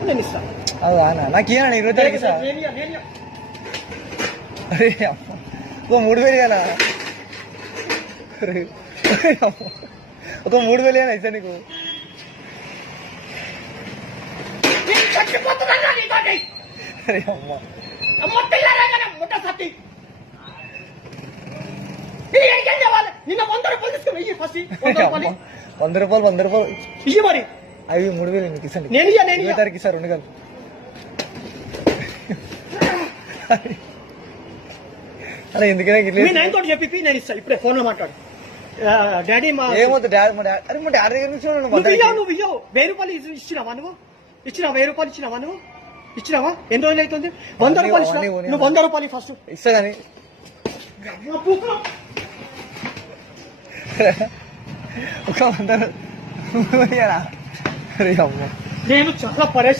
చెప్పు, నేను ఇస్తాను. అవునా, నాకేనా 20 తారీఖు ఇస్తా. అరే అమ్మ, 3000 కదా. ఒక 3000 ఏనా ఇస్తా నీకు. అరే అమ్మ, నిన్న 100 రూపాయలు తీసుకుని ఫస్ట్ 100 రూపాయలు ఇయ్యి మరి. అవి 3000 నీకు ఇస్తాను. నేను 20 తారీఖు ఇస్తా 2 గంటలు. అరే ఎందుకైనా నేను తోటి చెప్పి నేను ఇస్తా. ఇప్పుడే ఫోన్ లో మాట్లాడు. డాడీ ఏమవుతుంది డాడీ. అరే మా డాడీ దగ్గర నుంచి నువ్వు ఇయ్యవు 1000 రూపాయలు ఇచ్చినావా నువ్వు? 1000 రూపాయలు ఇచ్చినావా నువ్వు? ఇచ్చినావా? ఎన్ని రోజులు అవుతుంది? 100 రూపాయలు ఇచ్చినా. నువ్వు 100 రూపాయలు ఫస్ట్ ఇస్తా కానీ ఒక 100. అరే అమ్మ, నేను చాలా పరేషాన్.